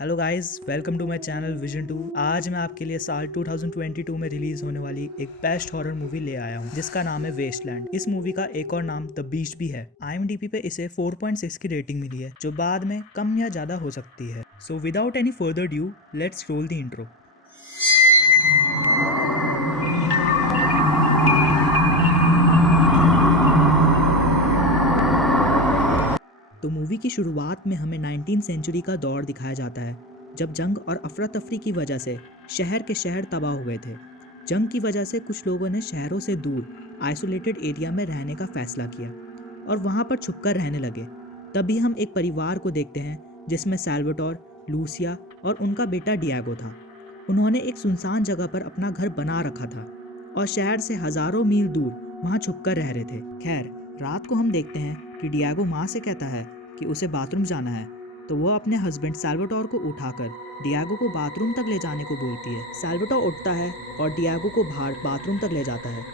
Hello guys, welcome to my channel vision 2। आज मैं आपके लिए साल 2022 में रिलीज होने वाली एक बेस्ट हॉरर मूवी ले आया हूँ जिसका नाम है वेस्टलैंड। इस मूवी का एक और नाम द बीस्ट भी है। IMDb पे इसे 4.6 की रेटिंग मिली है जो बाद में कम या ज्यादा हो सकती है। So without any further due, let's roll the intro. तो मूवी की शुरुआत में हमें 19th सेंचुरी का दौर दिखाया जाता है जब जंग और अफरा तफरी की वजह से शहर के शहर तबाह हुए थे। जंग की वजह से कुछ लोगों ने शहरों से दूर आइसोलेटेड एरिया में रहने का फैसला किया और वहाँ पर छुपकर रहने लगे। तभी हम एक परिवार को देखते हैं जिसमें सैल्वाटोर, लूसिया और उनका बेटा डियागो था। उन्होंने एक सुनसान जगह पर अपना घर बना रखा था और शहर से हजारों मील दूर वहाँ छुपकर रह रहे थे। खैर, रात को हम देखते हैं कि डियागो माँ से कहता है कि उसे बाथरूम जाना है, तो वो अपने हस्बैंड सैल्वाटोर को उठाकर डियागो को बाथरूम तक ले जाने को बोलती है। सैल्वाटोर उठता है और डियागो को बाहर बाथरूम तक ले जाता है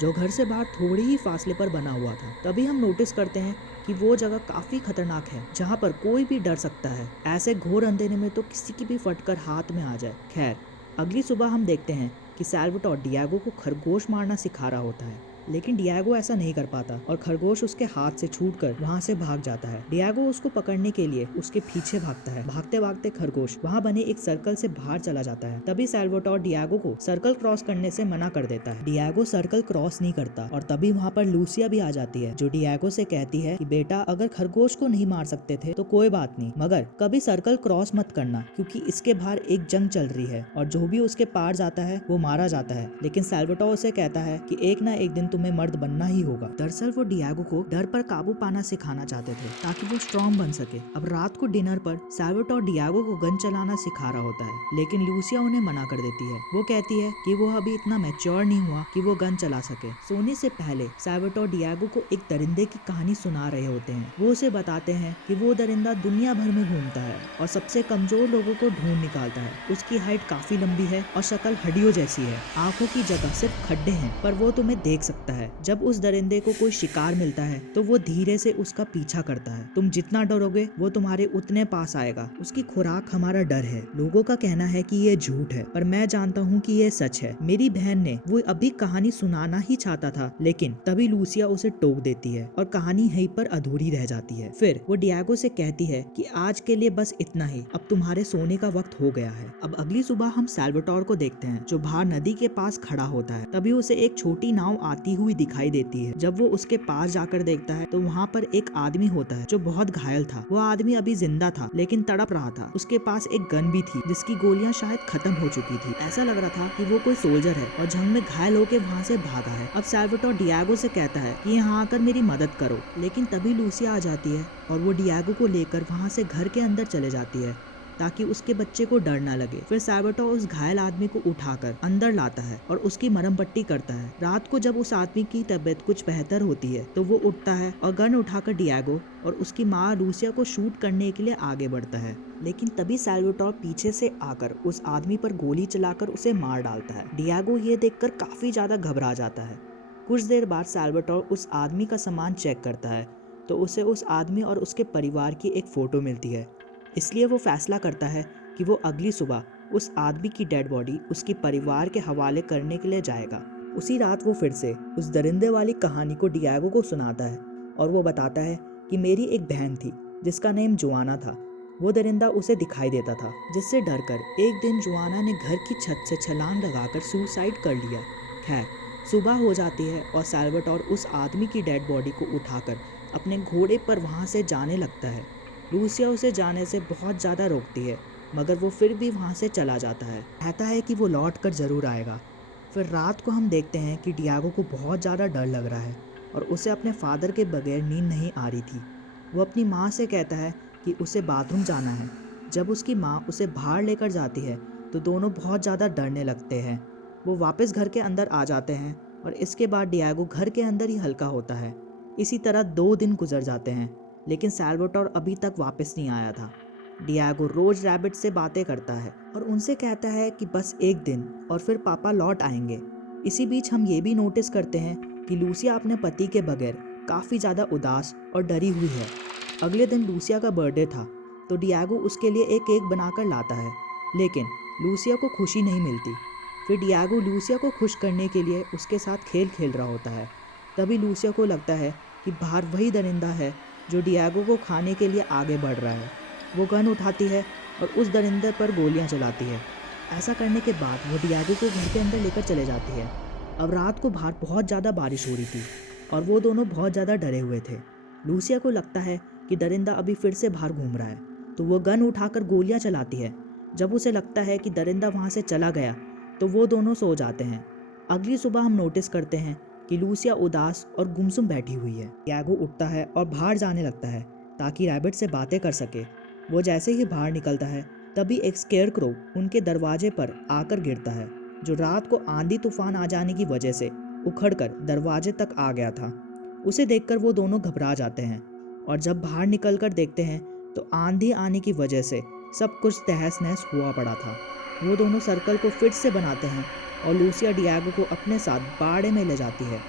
जो घर से बाहर थोड़ी ही फासले पर बना हुआ था। तभी हम नोटिस करते हैं कि वो जगह काफ़ी खतरनाक है जहाँ पर कोई भी डर सकता है। ऐसे घोर अंधेरे में तो किसी की भी फटकर हाथ में आ जाए। खैर, अगली सुबह हम देखते हैं कि सैल्वाटोर डियागो को खरगोश मारना सिखा रहा होता है, लेकिन डियागो ऐसा नहीं कर पाता और खरगोश उसके हाथ से छूटकर वहाँ से भाग जाता है। डियागो उसको पकड़ने के लिए उसके पीछे भागता है। भागते भागते खरगोश वहाँ बने एक सर्कल से बाहर चला जाता है। तभी सैल्वाटोर डियागो को सर्कल क्रॉस करने से मना कर देता है। डियागो सर्कल क्रॉस नहीं करता और तभी वहाँ पर लूसिया भी आ जाती है जो डियागो से कहती है कि बेटा, अगर खरगोश को नहीं मार सकते थे तो कोई बात नहीं, मगर कभी सर्कल क्रॉस मत करना क्योंकि इसके बाहर एक जंग चल रही है और जो भी उसके पार जाता है वो मारा जाता है। लेकिन सैल्वाटोर उसे कहता है कि एक ना एक दिन तुम्हें मर्द बनना ही होगा। दरअसल वो डियागो को डर पर काबू पाना सिखाना चाहते थे ताकि वो स्ट्रॉन्ग बन सके। अब रात को डिनर पर सैल्वाटोर डियागो को गन चलाना सिखा रहा होता है, लेकिन लूसिया उन्हें मना कर देती है। वो कहती है कि वो अभी इतना मैच्योर नहीं हुआ कि वो गन चला सके। सोने से पहले सैल्वाटोर डियागो को एक दरिंदे की कहानी सुना रहे होते हैं। वो उसे बताते हैं कि वो दरिंदा दुनिया भर में घूमता है और सबसे कमजोर लोगों को ढूंढ निकालता है। उसकी हाइट काफी लंबी है और शक्ल हड्डियों जैसी है। आंखों की जगह सिर्फ खड्डे हैं, पर वो तुम्हें देख सकता है। जब उस दरिंदे को कोई शिकार मिलता है तो वो धीरे से उसका पीछा करता है। तुम जितना डरोगे वो तुम्हारे उतने पास आएगा। उसकी खुराक हमारा डर है। लोगों का कहना है कि ये झूठ है, पर मैं जानता हूँ कि ये सच है। मेरी बहन ने वो अभी कहानी सुनाना ही चाहता था, लेकिन तभी लूसिया उसे टोक देती है और कहानी यहीं पर अधूरी रह जाती है। फिर वो डियागो से कहती है कि आज के लिए बस इतना ही, अब तुम्हारे सोने का वक्त हो गया है। अब अगली सुबह हम सैल्वाटोर को देखते हैं जो बाहर नदी के पास खड़ा होता है। तभी उसे एक छोटी नाव आती हुई दिखाई देती है। जब वो उसके पास जाकर देखता है तो वहाँ पर एक आदमी होता है जो बहुत घायल था। वो आदमी अभी जिंदा था लेकिन तड़प रहा था। उसके पास एक गन भी थी जिसकी गोलियां शायद खत्म हो चुकी थी। ऐसा लग रहा था कि वो कोई सोल्जर है और जंग में घायल होकर वहाँ से भागा है। अब सैल्वाटोर डियागो से कहता है कि यहाँ आकर मेरी मदद करो, लेकिन तभी लूसिया आ जाती है और वो डियागो को लेकर वहाँ से घर के अंदर चले जाती है ताकि उसके बच्चे को डर ना लगे। फिर सैल्वाटोर उस घायल आदमी को उठाकर अंदर लाता है और उसकी मरहम पट्टी करता है। रात को जब उस आदमी की तबीयत कुछ बेहतर होती है तो वो उठता है और गन उठाकर डियागो और उसकी माँ लूसिया को शूट करने के लिए आगे बढ़ता है। लेकिन तभी सैल्वाटोर पीछे से आकर उस आदमी पर गोली चलाकर उसे मार डालता है। डियागो ये देखकर काफी ज्यादा घबरा जाता है। कुछ देर बाद सैल्वाटोर उस आदमी का सामान चेक करता है तो उसे उस आदमी और उसके परिवार की एक फोटो मिलती है। इसलिए वो फैसला करता है कि वो अगली सुबह उस आदमी की डेड बॉडी उसके परिवार के हवाले करने के लिए जाएगा। उसी रात वो फिर से उस दरिंदे वाली कहानी को डियागो को सुनाता है और वो बताता है कि मेरी एक बहन थी जिसका नेम जोआना था। वो दरिंदा उसे दिखाई देता था, जिससे डरकर एक दिन जोआना ने घर की छत से छलांग लगाकर सुसाइड कर लिया। खैर, सुबह हो जाती है और सैल्वाटोर उस आदमी की डेड बॉडी को उठाकर अपने घोड़े पर वहाँ से जाने लगता है। लूसिया उसे जाने से बहुत ज़्यादा रोकती है, मगर वो फिर भी वहाँ से चला जाता है। कहता है कि वो लौट कर ज़रूर आएगा। फिर रात को हम देखते हैं कि डियागो को बहुत ज़्यादा डर लग रहा है और उसे अपने फादर के बगैर नींद नहीं आ रही थी। वो अपनी माँ से कहता है कि उसे बाथरूम जाना है। जब उसकी माँ उसे बाहर लेकर जाती है तो दोनों बहुत ज़्यादा डरने लगते हैं। वो वापस घर के अंदर आ जाते हैं और इसके बाद डियागो घर के अंदर ही हल्का होता है। इसी तरह 2 दिन गुजर जाते हैं, लेकिन सैल्वाटोर अभी तक वापस नहीं आया था। डियागो रोज रैबिट से बातें करता है और उनसे कहता है कि बस एक दिन और फिर पापा लौट आएंगे। इसी बीच हम ये भी नोटिस करते हैं कि लूसिया अपने पति के बगैर काफ़ी ज़्यादा उदास और डरी हुई है। अगले दिन लूसिया का बर्थडे था। वो अपनी माँ से कहती है कि तो डियागो उसके लिए एक केक बनाकर लाता है, लेकिन लूसिया को खुशी नहीं मिलती। फिर डियागो लूसिया को खुश करने के लिए उसके साथ खेल खेल रहा होता है। तभी लूसिया को लगता है कि बाहर वही दरिंदा है जो डियागो को खाने के लिए आगे बढ़ रहा है। वो गन उठाती है और उस दरिंदे पर गोलियां चलाती है। ऐसा करने के बाद वो डियागो को घर के अंदर लेकर चले जाती है। अब रात को बाहर बहुत ज़्यादा बारिश हो रही थी और वो दोनों बहुत ज़्यादा डरे हुए थे। लूसिया को लगता है कि दरिंदा अभी फिर से बाहर घूम रहा है, तो वो गन उठाकर गोलियां चलाती है। जब उसे लगता है कि दरिंदा वहाँ से चला गया तो वो दोनों सो जाते हैं। अगली सुबह हम नोटिस करते हैं कि लूसिया उदास और गुमसुम बैठी हुई है। डियागो उठता है और बाहर जाने लगता है ताकि रैबिट से बातें कर सके। वो जैसे ही बाहर निकलता है तभी एक स्केयरक्रो उनके दरवाजे पर आकर गिरता है, जो रात को आंधी तूफान आ जाने की वजह से उखड़कर दरवाजे तक आ गया था। उसे देखकर वो दोनों घबरा जाते हैं और जब बाहर निकलकर देखते हैं तो आंधी आने की वजह से सब कुछ तहस नहस हुआ पड़ा था। वो दोनों सर्कल को फिर से बनाते हैं और लूसिया डियागो को अपने साथ बाड़े में ले जाती है,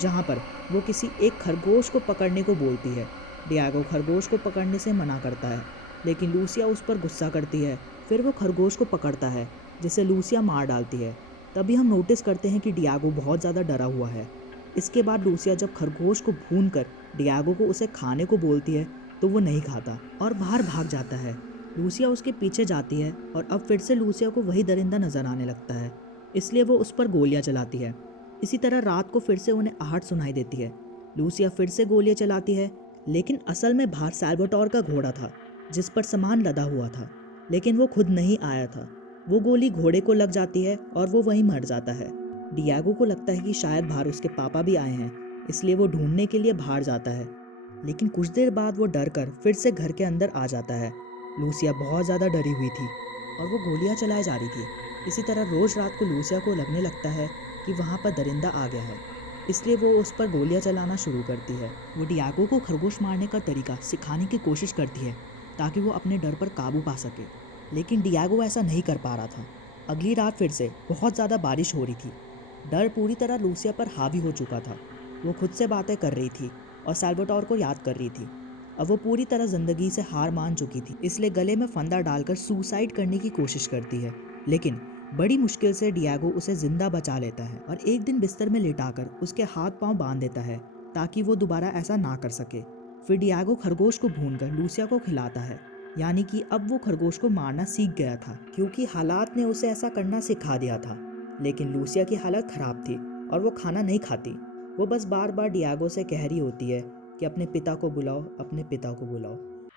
जहाँ पर वो किसी एक खरगोश को पकड़ने को बोलती है। डियागो खरगोश को पकड़ने से मना करता है, लेकिन लूसिया उस पर गुस्सा करती है। फिर वो खरगोश को पकड़ता है, जिसे लूसिया मार डालती है। तभी हम नोटिस करते हैं कि डियागो बहुत ज़्यादा डरा हुआ है। इसके बाद लूसिया जब खरगोश को भून कर डियागो को उसे खाने को बोलती है तो वो नहीं खाता और बाहर भाग जाता है। लूसिया उसके पीछे जाती है और अब फिर से लूसिया को वही दरिंदा नजर आने लगता है, इसलिए वो उस पर गोलियां चलाती है। इसी तरह रात को फिर से उन्हें आहट सुनाई देती है। लूसिया फिर से गोलियां चलाती है, लेकिन असल में बाहर सैल्वाटोर का घोड़ा था जिस पर सामान लदा हुआ था, लेकिन वो खुद नहीं आया था। वो गोली घोड़े को लग जाती है और वो वहीं मर जाता है। डियागो को लगता है कि शायद बाहर उसके पापा भी आए हैं, इसलिए वो ढूंढने के लिए बाहर जाता है, लेकिन कुछ देर बाद वो डर कर फिर से घर के अंदर आ जाता है। लूसिया बहुत ज़्यादा डरी हुई थी और वो गोलियां चलाए जा रही थी। इसी तरह रोज़ रात को लूसिया को लगने लगता है कि वहाँ पर दरिंदा आ गया है, इसलिए वो उस पर गोलियां चलाना शुरू करती है। वो डियागो को खरगोश मारने का तरीका सिखाने की कोशिश करती है ताकि वो अपने डर पर काबू पा सके, लेकिन डियागो ऐसा नहीं कर पा रहा था। अगली रात फिर से बहुत ज़्यादा बारिश हो रही थी। डर पूरी तरह लूसिया पर हावी हो चुका था। वो खुद से बातें कर रही थी और सैल्वाटोर को याद कर रही थी। अब वो पूरी तरह ज़िंदगी से हार मान चुकी थी, इसलिए गले में फंदा डालकर सुसाइड करने की कोशिश करती है, लेकिन बड़ी मुश्किल से डियागो उसे जिंदा बचा लेता है और एक दिन बिस्तर में लेटाकर उसके हाथ पांव बांध देता है ताकि वो दोबारा ऐसा ना कर सके। फिर डियागो खरगोश को भूनकर लूसिया को खिलाता है, यानी कि अब वो खरगोश को मारना सीख गया था क्योंकि हालात ने उसे ऐसा करना सिखा दिया था। लेकिन लूसिया की हालत खराब थी और वो खाना नहीं खाती। वो बस बार बार डियागो से कह रही होती है कि अपने पिता को बुलाओ, अपने पिता को बुलाओ।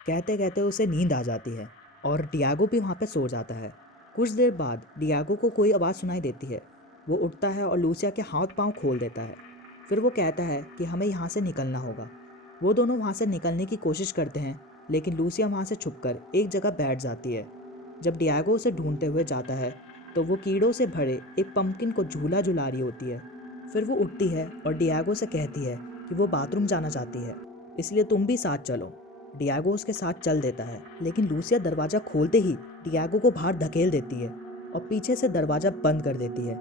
कहते कहते उसे नींद आ जाती है और डियागो भी वहाँ पे सो जाता है। कुछ देर बाद डियागो को कोई आवाज़ सुनाई देती है। वो उठता है और लूसिया के हाथ पांव खोल देता है। फिर वो कहता है कि हमें यहाँ से निकलना होगा। वो दोनों वहाँ से निकलने की कोशिश करते हैं, लेकिन लूसिया वहाँ से छुपकर एक जगह बैठ जाती है। जब डियागो उसे ढूंढते हुए जाता है तो वो कीड़ों से भरे एक पंपकिन को झूला झुला रही होती है। फिर वो उठती है और डियागो से कहती है कि वो बाथरूम जाना चाहती है, इसलिए तुम भी साथ चलो। डियागो उसके साथ चल देता है, लेकिन लूसिया दरवाज़ा खोलते ही डियागो को बाहर धकेल देती है और पीछे से दरवाज़ा बंद कर देती है।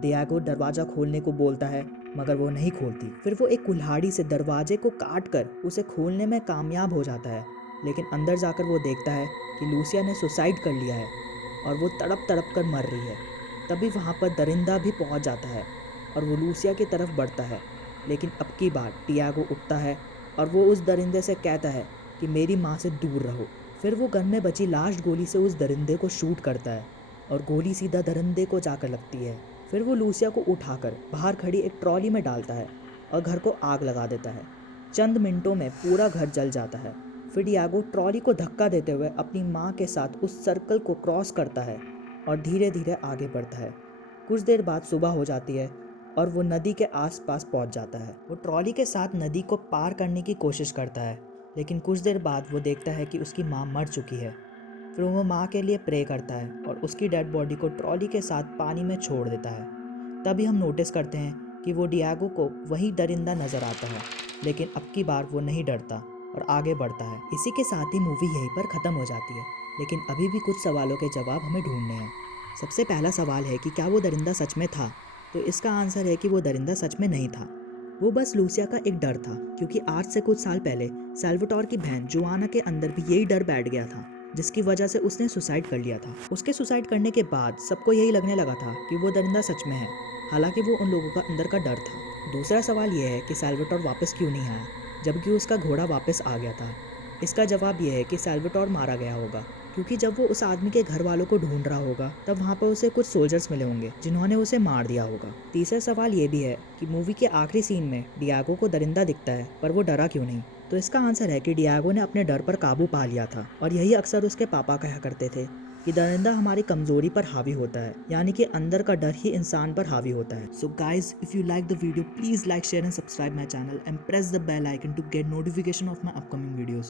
डियागो दरवाज़ा खोलने को बोलता है, मगर वो नहीं खोलती। फिर वो एक कुल्हाड़ी से दरवाजे को काट कर उसे खोलने में कामयाब हो जाता है, लेकिन अंदर जाकर वो देखता है कि लूसिया ने सुसाइड कर लिया है और वो तड़प तड़प कर मर रही है। तभी वहाँ पर दरिंदा भी पहुँच जाता है और वो लूसिया की तरफ बढ़ता है, लेकिन अब की बार डियागो उठता है और वो उस दरिंदे से कहता है कि मेरी माँ से दूर रहो। फिर वो गन में बची लास्ट गोली से उस दरिंदे को शूट करता है और गोली सीधा दरिंदे को जाकर लगती है। फिर वो लूसिया को उठाकर बाहर खड़ी एक ट्रॉली में डालता है और घर को आग लगा देता है। चंद मिनटों में पूरा घर जल जाता है। फिर डियागो ट्रॉली को धक्का देते हुए अपनी माँ के साथ उस सर्कल को क्रॉस करता है और धीरे धीरे आगे बढ़ता है। कुछ देर बाद सुबह हो जाती है और वो नदी के आसपास पहुंच जाता है। वो ट्रॉली के साथ नदी को पार करने की कोशिश करता है, लेकिन कुछ देर बाद वो देखता है कि उसकी माँ मर चुकी है। फिर वो माँ के लिए प्रे करता है और उसकी डेड बॉडी को ट्रॉली के साथ पानी में छोड़ देता है। तभी हम नोटिस करते हैं कि वो डियागो को वही दरिंदा नज़र आता है, लेकिन अब की बार वो नहीं डरता और आगे बढ़ता है। इसी के साथ ही मूवी यहीं पर ख़त्म हो जाती है, लेकिन अभी भी कुछ सवालों के जवाब हमें ढूंढने हैं। सबसे पहला सवाल है कि क्या वो दरिंदा सच में था? तो इसका आंसर है कि वो दरिंदा सच में नहीं था। वो बस लूसिया का एक डर था, क्योंकि आज से कुछ साल पहले सैल्वाटोर की बहन जोआना के अंदर भी यही डर बैठ गया था। जिसकी वजह से उसने सुसाइड कर लिया था। उसके सुसाइड करने के बाद सबको यही लगने लगा था कि वो दरिंदा सच में है, हालांकि वो उन लोगों का अंदर का डर था। दूसरा सवाल यह है कि सैल्वाटोर वापस क्यों नहीं आया जबकि उसका घोड़ा वापस आ गया था। इसका जवाब यह है कि सैल्वाटोर मारा गया होगा, क्योंकि जब वो उस आदमी के घर वालों को ढूंढ रहा होगा तब वहाँ पर उसे कुछ सोल्जर्स मिले होंगे जिन्होंने उसे मार दिया होगा। तीसरा सवाल ये भी है कि मूवी के आखिरी सीन में डियागो को दरिंदा दिखता है पर वो डरा क्यों नहीं। तो इसका आंसर है कि डियागो ने अपने डर पर काबू पा लिया था, और यही अक्सर उसके पापा कहा करते थे कि दरिंदा हमारी कमजोरी पर हावी होता है, यानी कि अंदर का डर ही इंसान पर हावी होता है। So guys, if you like the video, please like, share and subscribe my channel and press the bell icon to get notification of my upcoming videos.